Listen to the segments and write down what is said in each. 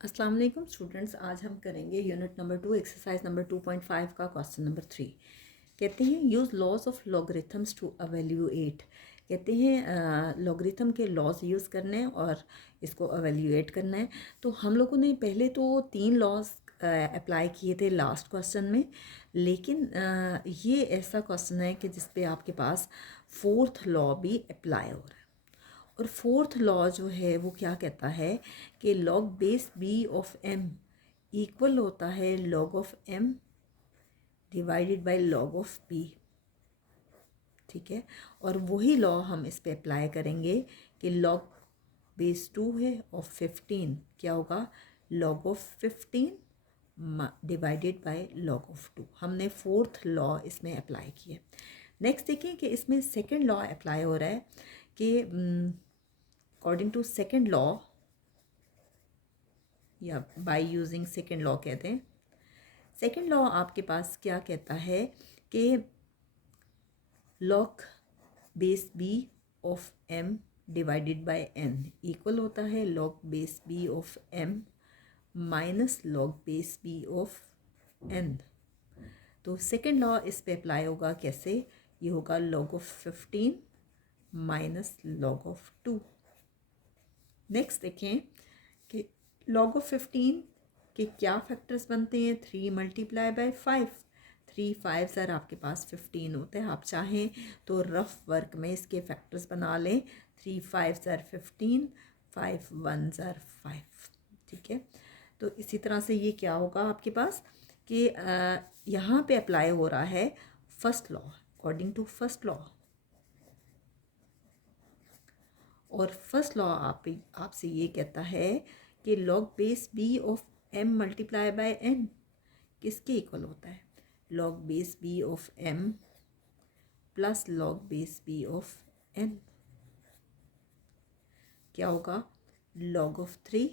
अस्सलाम वालेकुम स्टूडेंट्स, आज हम करेंगे यूनिट नंबर 2 एक्सरसाइज नंबर 2.5 का क्वेश्चन नंबर 3। कहते हैं use laws of logarithms to evaluate. कहते हैं लॉगरिथम के लॉज यूज़ करने हैं और इसको एवेल्यूएट करना है। तो हम लोगों ने पहले तो 3 लॉज अप्लाई किए थे लास्ट क्वेश्चन में, लेकिन ये ऐसा क्वेश्चन है कि जिस पे आपके पास फोर्थ लॉ भी अप्लाई हो रहा है। और फोर्थ लॉ जो है वो क्या कहता है कि log base B of M equal होता है log of M divided by log of B. ठीक है, और वही लॉ हम इस पे अप्लाई करेंगे कि लॉग बेस 2 है ऑफ 15 क्या होगा, log of 15 divided by log of 2। हमने फोर्थ लॉ इसमें अप्लाई किया। नेक्स्ट देखें कि इसमें सेकेंड लॉ अप्लाई हो रहा है कि अकॉर्डिंग टू सेकेंड लॉ या बाय यूजिंग सेकेंड लॉ कहते हैं। सेकेंड लॉ आपके पास क्या कहता है कि log base B of M divided by N equal होता है log base B of M minus log base B of N. तो सेकेंड लॉ इस पे अप्लाई होगा कैसे, ये होगा log of 15 minus log of 2। Next देखें कि लॉग ऑफ 15 के क्या फैक्टर्स बनते हैं, 3 मल्टीप्लाई बाय 5। 3 5 सर आपके पास 15 होते हैं। आप चाहें तो रफ वर्क में इसके फैक्टर्स बना लें। 3 5 सर 15, 5 1 सर 5। ठीक है, तो इसी तरह से ये क्या होगा आपके पास कि यहाँ पे अप्लाई हो रहा है first law according to first law. और फर्स्ट लॉ आपसे ये कहता है कि log base B of M multiply by N किसके इक्वल होता है, log base B of M plus log base B of N. क्या होगा, log of 3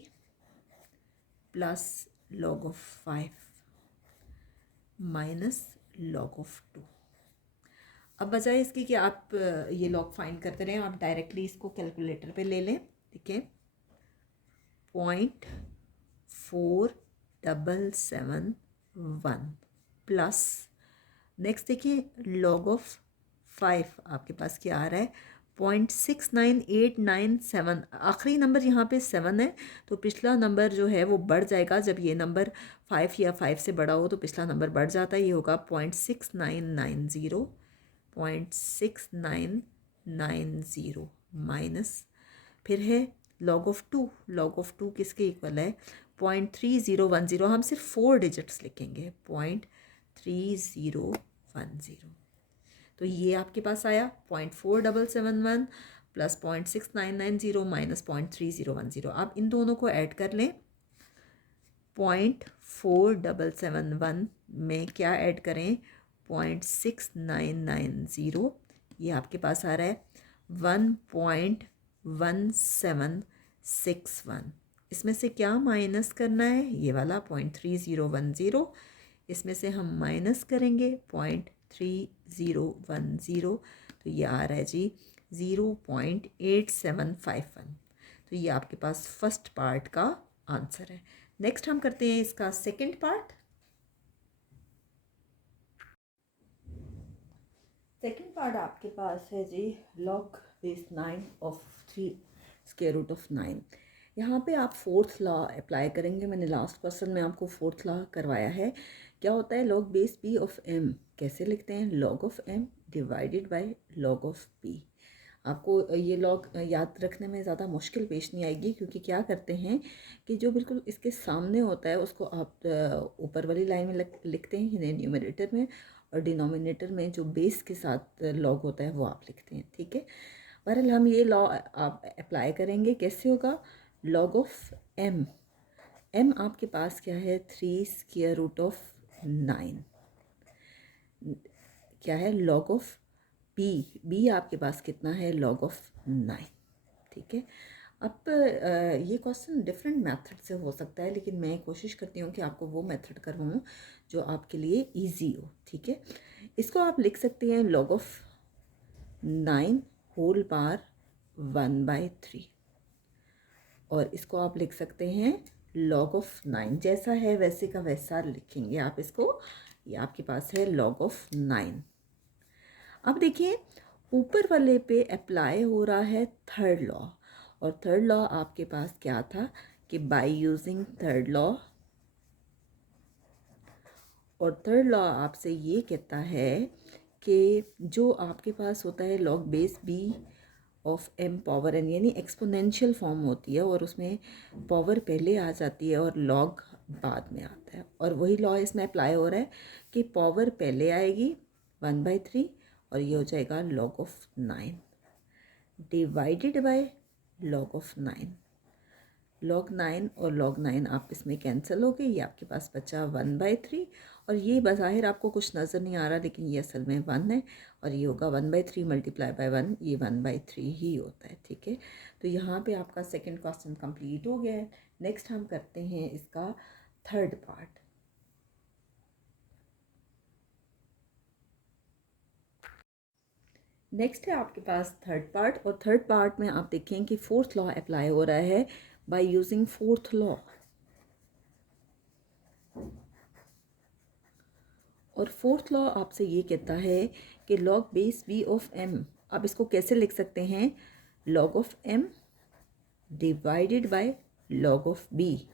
plus log of 5 minus log of 2। अब बजाय इसके कि आप ये लॉग फाइंड करते रहें, आप डायरेक्टली इसको कैलकुलेटर पे ले लें। ठीक है, 0.4771 प्लस नेक्स्ट देखिए लॉग ऑफ 5 आपके पास क्या आ रहा है, 0.69897। आखिरी नंबर यहाँ पे 7 है, तो पिछला नंबर जो है वो बढ़ जाएगा। जब ये नंबर 5 या 5 से बड़ा हो तो पिछला नंबर बढ़ जाता है। ये होगा 0.6990, 0.6990 माइनस फिर है लॉग ऑफ 2। लॉग ऑफ 2 किसके इक्वल है, 0.3010। हम सिर्फ 4 डिजिट्स लिखेंगे, 0.3010। तो ये आपके पास आया 0.4771 प्लस 0.6990 माइनस 0.3010। आप इन दोनों को ऐड कर लें। 0.4771 में क्या ऐड करें, 0.6990, ये आपके पास आ रहा है 1.1761। इसमें से क्या माइनस करना है, ये वाला 0.3010, इसमें से हम माइनस करेंगे 0.3010, तो ये आ रहा है जी 0.8751। तो ये आपके पास फर्स्ट पार्ट का आंसर है। नेक्स्ट हम करते हैं इसका सेकंड पार्ट। सेकंड पार्ट आपके पास है जी log base 9 of 3 square root of 9। यहाँ पे आप फोर्थ लॉ अप्लाई करेंगे। मैंने लास्ट क्वेश्चन में आपको फोर्थ लॉ करवाया है। क्या होता है, log base B of M कैसे लिखते हैं, log of M divided by log of B. आपको ये लॉग याद रखने में ज़्यादा मुश्किल पेश नहीं आएगी, क्योंकि क्या करते हैं कि जो बिल्कुल इसके सामने होता है उसको आप ऊपर वाली लाइन में लिखते हैं न्यूमरेटर में, और डिनोमिनेटर में जो बेस के साथ लॉग होता है वो आप लिखते हैं। ठीक है, बहरहाल हम ये लॉ आप अप्लाई करेंगे। कैसे होगा, लॉग ऑफ एम, एम आपके पास क्या है 3 स्क्वायर रूट ऑफ 9, क्या है लॉग ऑफ बी, बी आपके पास कितना है लॉग ऑफ 9। ठीक है, अब ये क्वेश्चन डिफरेंट मेथड से हो सकता है, लेकिन मैं कोशिश करती हूँ कि आपको वो मेथड करवाऊँ जो आपके लिए इजी हो। ठीक है, इसको आप लिख सकते हैं लॉग ऑफ 9 होल पावर 1/3, और इसको आप लिख सकते हैं लॉग ऑफ 9, जैसा है वैसे का वैसा लिखेंगे आप इसको। ये आपके पास है लॉग ऑफ 9। अब देखिए ऊपर वाले पे अप्लाई हो रहा है थर्ड लॉ, और थर्ड लॉ आपके पास क्या था कि बाय यूजिंग थर्ड लॉ, और थर्ड लॉ आपसे ये कहता है कि जो आपके पास होता है log base B of M power N, यानी एक्सपोनेंशियल फॉर्म होती है और उसमें पावर पहले आ जाती है और लॉग बाद में आता है, और वही लॉ इसमें अप्लाई हो रहा है कि पावर पहले आएगी 1/3 और ये हो जाएगा log of 9 divided by log of 9। Log 9 और लॉग 9 आप इसमें कैंसिल हो गए, ये आपके पास बचा 1/3, और ये बज़ाहिर आपको कुछ नज़र नहीं आ रहा लेकिन ये असल में 1 है, और ये होगा 1/3 मल्टीप्लाई बाय 1, ये 1/3 ही होता है। ठीक है, तो यहाँ पे आपका सेकंड क्वेश्चन कंप्लीट हो गया है। नेक्स्ट हम करते हैं इसका थर्ड पार्ट। नेक्स्ट है आपके पास थर्ड पार्ट, और थर्ड पार्ट में आप देखें कि फोर्थ लॉ अप्लाई हो रहा है बाय यूजिंग फोर्थ लॉ, और फोर्थ लॉ आपसे ये कहता है कि log base B of M, आप इसको कैसे लिख सकते हैं, log of M divided by log of B.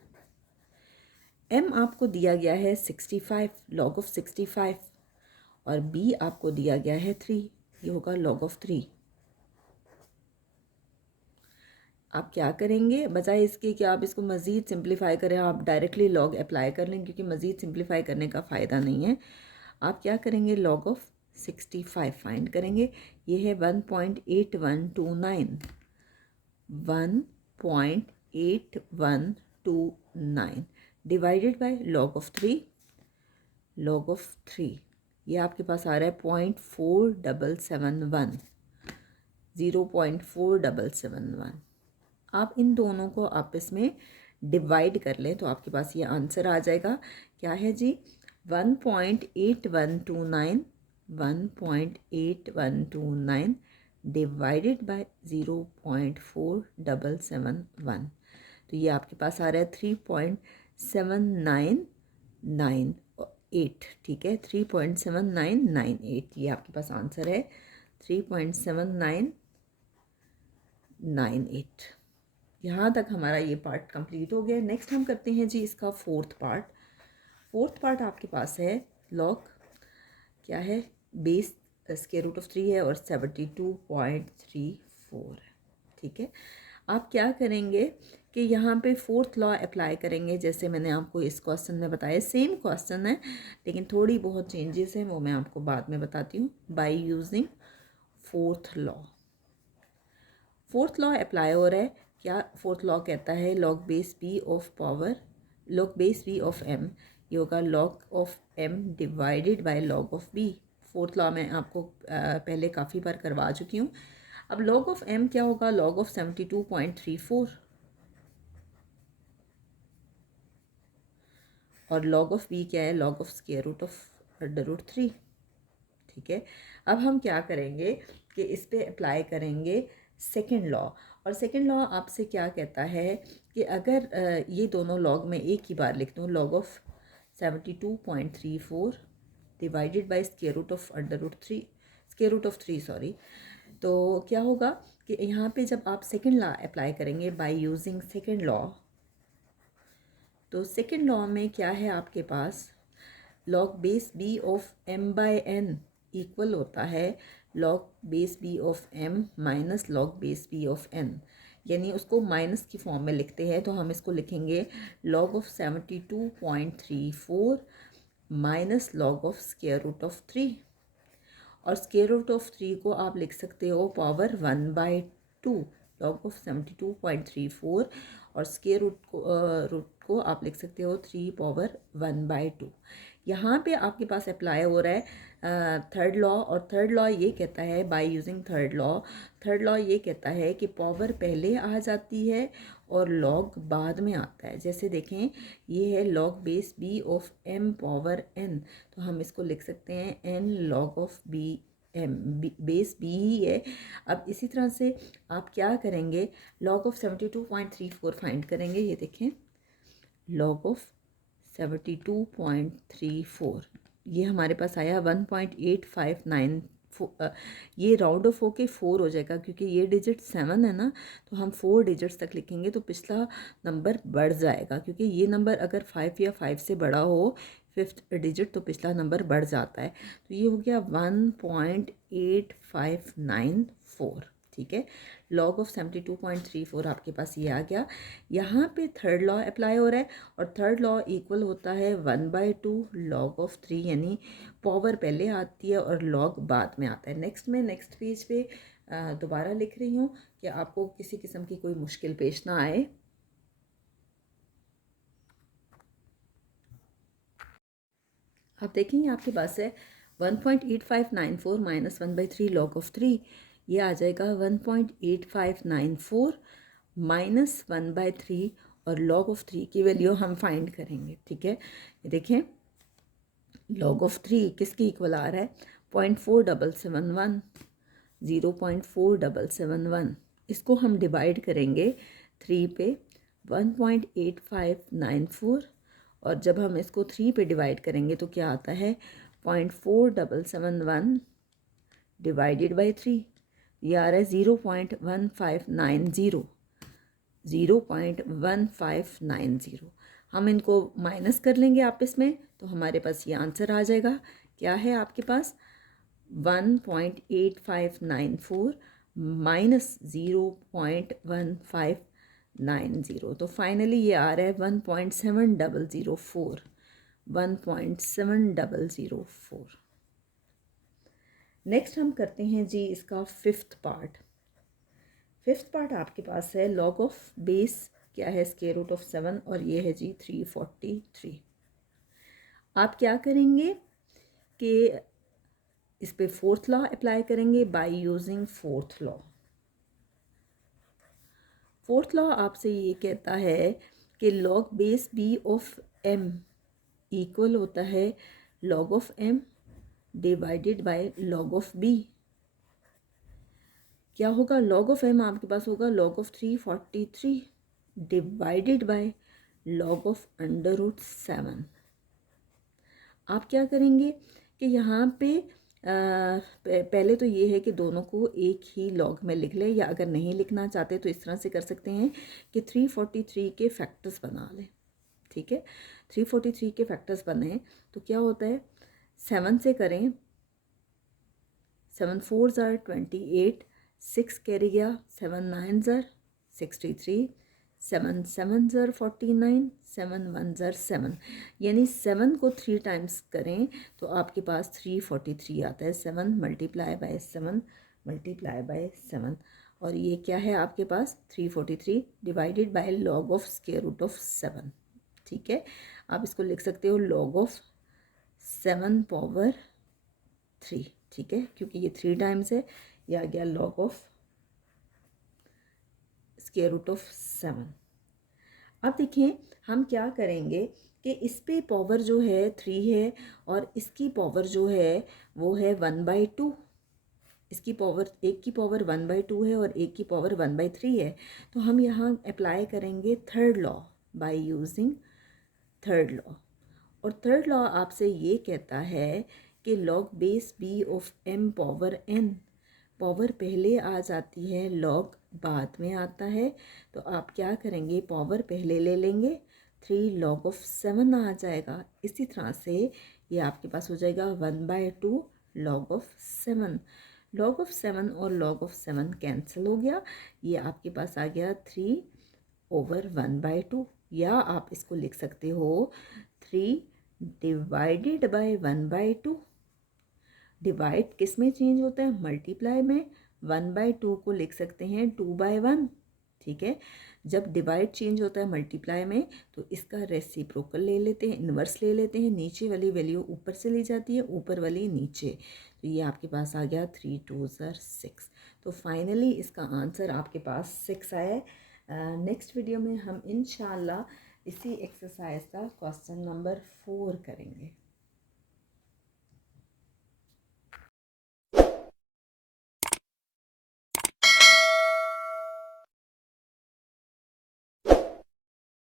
M आपको दिया गया है 65, लॉग ऑफ 65, और बी आपको दिया गया है 3, ये होगा लॉग ऑफ 3। आप क्या करेंगे, बजाय इसके कि आप इसको मज़ीद सिंप्लीफाई करें, आप डायरेक्टली लॉग अप्लाई कर लें, क्योंकि मज़ीद सिंप्लीफाई करने का फ़ायदा नहीं है। आप क्या करेंगे, लॉग ऑफ 65 फाइंड करेंगे। ये है 1.8129, 1.8129 divided by log of 3, log of 3 ये आपके पास आ रहा है 0.4771, 0.4771। आप इन दोनों को आपस में डिवाइड कर लें तो आपके पास ये आंसर आ जाएगा। क्या है जी, 1.8129, 1.8129 डिवाइडेड बाय 0.4771, तो ये आपके पास आ रहा है 3.7998। ठीक है, 3.7998, ये आपके पास आंसर है 3.7998। यहाँ तक हमारा ये पार्ट कंप्लीट हो गया। नेक्स्ट हम करते हैं जी इसका फोर्थ पार्ट। फोर्थ पार्ट आपके पास है लॉग क्या है, बेस स्क्वायर रूट ऑफ 3 है और 72.34 है। ठीक है, आप क्या करेंगे कि यहाँ पे फोर्थ लॉ अप्लाई करेंगे, जैसे मैंने आपको इस क्वेश्चन में बताया, सेम क्वेश्चन है लेकिन थोड़ी बहुत चेंजेस हैं, वो मैं आपको बाद में बताती हूँ। By using fourth law, fourth law apply हो रहा है। क्या फोर्थ लॉ कहता है, log base B of power, log base B of M, ये होगा log of M divided by log of B. Fourth law मैं आपको पहले काफ़ी बार करवा चुकी हूँ। अब लॉग ऑफ एम क्या होगा, लॉग ऑफ 72.34, और लॉग ऑफ बी क्या है, log of square root of √3। ठीक है, अब हम क्या करेंगे कि इस पे अप्लाई करेंगे सेकेंड लॉ, और सेकेंड लॉ आपसे क्या कहता है कि अगर ये दोनों लॉग में एक ही बार लिख दूँ, log of 72.34 divided by square root of √3, square root of 3 sorry, तो क्या होगा कि यहाँ पे जब आप सेकेंड लॉ अप्लाई करेंगे बाय यूजिंग सेकेंड लॉ, तो सेकेंड लॉ में क्या है आपके पास, log base B of M by N equal होता है log base B of M minus log base B of N, यानी उसको माइनस की फॉर्म में लिखते हैं तो हम इसको लिखेंगे log of 72.34 minus log of square root of 3, और स्क्वायर रूट ऑफ 3 को आप लिख सकते हो पावर 1/2, लॉग ऑफ 72.34 और स्क्वायर रूट को आप लिख सकते हो 3 पावर 1/2। यहाँ पे आपके पास अप्लाई हो रहा है थर्ड लॉ, और थर्ड लॉ ये कहता है by using third law, third law ये कहता है कि पावर पहले आ जाती है और लॉग बाद में आता है। जैसे देखें, ये है log base B of M power N, तो हम इसको लिख सकते हैं N log of B M, base B ही है। अब इसी तरह से आप क्या करेंगे, लॉग ऑफ 72.34 फाइंड करेंगे। ये देखें, log ऑफ 72.34, ये हमारे पास आया 1.859। ये राउंड ऑफ होके 4 हो जाएगा, क्योंकि ये डिजिट 7 है ना, तो हम 4 डिजिट्स तक लिखेंगे तो पिछला नंबर बढ़ जाएगा, क्योंकि ये नंबर अगर 5 या 5 से बड़ा हो 5th डिजिट तो पिछला नंबर बढ़ जाता है। तो ये हो गया 1.8594, ठीक है। लॉग ऑफ 72.34 आपके पास ये आ गया। यहाँ पे थर्ड लॉ अप्लाई हो रहा है, और थर्ड लॉ इक्वल होता है 1/2 लॉग ऑफ 3, यानी पावर पहले आती है और लॉग बाद में आता है। नेक्स्ट पेज पे दोबारा लिख रही हूँ कि आपको किसी किस्म की कोई मुश्किल पेश ना आए। आप देखेंगे आपके पास है 1.8594 माइनस 1/3 लॉग ऑफ 3, ये आ जाएगा 1.8594 माइनस 1/3, और लॉग ऑफ 3 की वैल्यू हम फाइंड करेंगे, ठीक है। ये देखें लॉग ऑफ 3 किसकी इक्वल आ रहा है 0.4771, 0.4771। इसको हम डिवाइड करेंगे 3 पे 1.8594, और जब हम इसको 3 पे डिवाइड करेंगे तो क्या आता है 0.4771 डिवाइडेड बाई 3, ये आ रहा है 0.1590, 0.1590। हम इनको माइनस कर लेंगे आपस में तो हमारे पास ये आंसर आ जाएगा। क्या है आपके पास 1.8594 माइनस 0.1590, तो फाइनली ये आ रहा है 1.7004, 1.7004। नेक्स्ट हम करते हैं जी इसका फिफ्थ पार्ट आपके पास है लॉग ऑफ बेस क्या है स्क्वायर रूट ऑफ 7, और ये है जी 343। आप क्या करेंगे कि इस पे फोर्थ लॉ अप्लाई करेंगे by using fourth law. Fourth law आपसे ये कहता है कि log base B of M equal होता है log of M divided by log of B. क्या होगा लॉग ऑफ एम आपके पास होगा log of 343 divided by log of under root 7। आप क्या करेंगे कि यहाँ पे पहले तो ये है कि दोनों को एक ही लॉग में लिख लें, या अगर नहीं लिखना चाहते तो इस तरह से कर सकते हैं कि 343 के फैक्टर्स बना लें, ठीक है। 343 के फैक्टर्स बने तो क्या होता है 7 से करें, 7 4 ज़र 28, 6 कैरी गया, 7 9 ज़र 63, 7 7 ज़र 49, 7 1 ज़र 7, यानी 7 को 3 टाइम्स करें तो आपके पास 343 आता है। 7 मल्टीप्लाई बाय 7 मल्टीप्लाई बाय 7, और ये क्या है आपके पास 343 divided by log of square root of 7, ठीक है। आप इसको लिख सकते हो लॉग ऑफ 7 पावर 3, ठीक है, क्योंकि ये 3 टाइम्स है, ये आ गया log of square root of 7। अब देखिए हम क्या करेंगे कि इस पे पावर जो है 3 है, और इसकी पावर जो है वो है 1/2। इसकी पावर एक की पावर 1/2 है और एक की पावर 1/3 है, तो हम यहाँ अप्लाई करेंगे third law by using third law. और थर्ड लॉ आपसे ये कहता है कि log base B of M power N, power पहले आ जाती है लॉग बाद में आता है, तो आप क्या करेंगे पावर पहले ले लेंगे, 3 लॉग ऑफ 7 आ जाएगा। इसी तरह से ये आपके पास हो जाएगा 1/2 लॉग ऑफ 7। लॉग ऑफ 7 और लॉग ऑफ 7 कैंसिल हो गया, ये आपके पास आ गया 3/1/2, या आप इसको लिख सकते हो 3 डिवाइडेड बाय 1/2। डिवाइड किस में चेंज होता है मल्टीप्लाई में, 1/2 को लिख सकते हैं 2/1, ठीक है। जब डिवाइड चेंज होता है मल्टीप्लाई में तो इसका रेसिप्रोकल ले लेते हैं, इन्वर्स ले लेते हैं, नीचे वाली वैल्यू ऊपर से ली जाती है, ऊपर वाली नीचे, तो ये आपके पास आ गया 3 2 ज़र 6। तो फाइनली इसका आंसर आपके पास 6 आया है। नेक्स्ट वीडियो में हम इंशाल्लाह इसी एक्सरसाइज का क्वेश्चन नंबर 4 करेंगे।